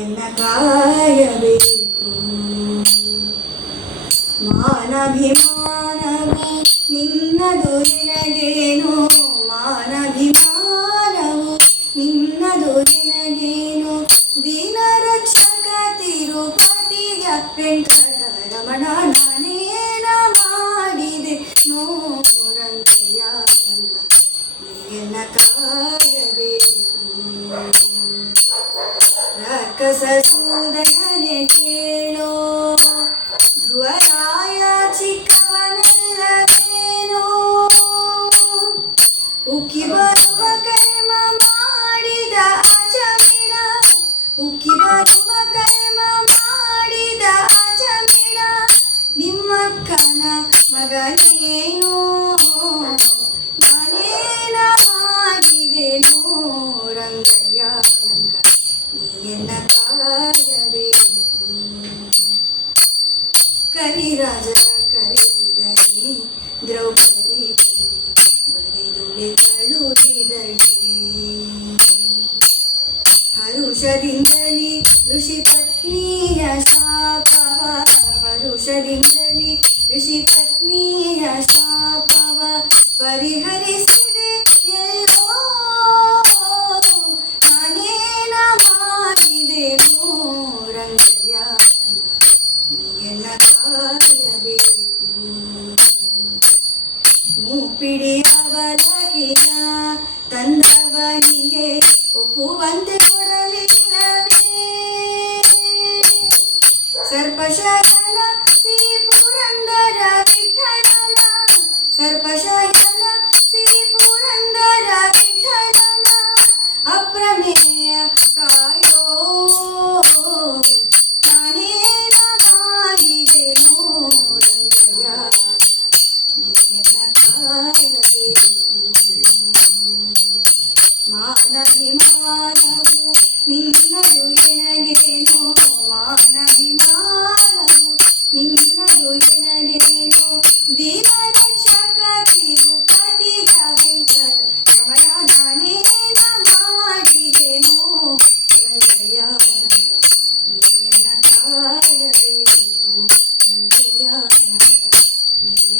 ನೀಯನ್ನ ಕಾಯಬೇಕು. ಮಾನಭಿಮಾನವು ನಿನ್ನದು ನಿನಗೇನು. ಮಾನಭಿಮಾನವು ನಿನ್ನದು ನಿನಗೇನು. ದಿನ ರಕ್ಷಕ ತಿರುಪತಿಯ ವೆಂಕಟರಮಣ ನಾನೇನ ರಕ್ಕಸ ಸೂದನನೆ ಕೇಳೋ ಧ್ರುವರಾಯ ಚಿಕ್ಕವನೆಲ್ಲವೇನೋ ಉಕ್ಕಿ ಬರುವ ಕರ್ಮ ಮಾಡಿದ ಅಜಮಿಣ ಉಕ್ಕಿ ಬರುವ ಕರ್ಮ ಮಾಡಿದ ಅಜಮಿಣ ನಿಮ್ಮಕ್ಕನ ಮಗನೇನು ನೀಯನ್ನ ಕಾಯಬೇಕು ಕರಿರಾಜರ ಕರೆಸಿದಳಿ ದ್ರೌಪದಿ ಬರೆದುಳೆ ಕಳುಹಿದಳಿ ಹರುಷದಿಂದಲಿ ಋಷಿ ಪತ್ನಿಯ ಶಾಪವ ಹರುಷದಿಂದಲಿ ಋಷಿ ಪತ್ನಿಯ ಶಾಪವ ಪರಿಹರಿಸಿದೆ ಎಲ್ಲೋ ಕಾಯಬೇಕು ಮೂಪಿಡಿಯವಲಗಿನ ತಂದವನಿಗೆ ಒಪ್ಪುವಂತೆ ಕೊಡಲಿಲ್ಲವೇ ಸರ್ಪಶಯನ ಶ್ರೀ ಪುರಂದರ ವಿಠಲನ ಸರ್ಪಶಯನ ಶ್ರೀ ಪುರಂದರ ವಿಠಲನ ಅಪ್ರಮೇಯ ಕಾಯೋ ನಾನೇನ ನಿನ್ನದು ಎನಗೇನು ಮಾನವಿಮಾನವು ನಿನ್ನದು ಎನಗೇನು ದಿನ ರಕ್ಷಕ Yeah.